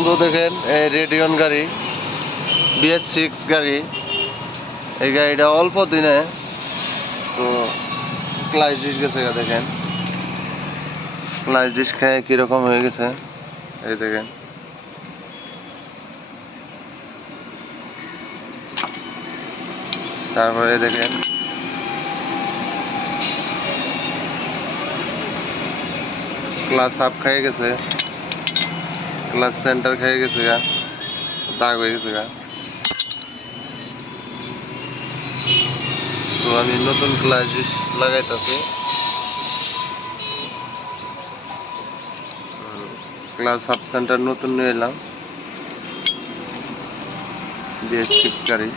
বন্ধু দেখেন এই রেডিয়ন গাড়ি BH6 গাড়ি, এই গাড়িটা অল্প দিনে তো ক্লাচ ডিস গেছে। দেখেন ক্লাচ ডিস খেয়ে কিরকম হয়ে গেছে, এই দেখেন। তারপরে দেখেন ক্লাচ আপ খেয়ে গেছে, ক্লাচ সেন্টার খেয়ে গেছে গা, দাগ হয়ে গেছে গা। তো আমি নতুন ক্লাচ ডিস লাগাইতেছি। ক্লাচ সাব সেন্টার নতুন নিয়ে এলাম BH6 গাড়ি।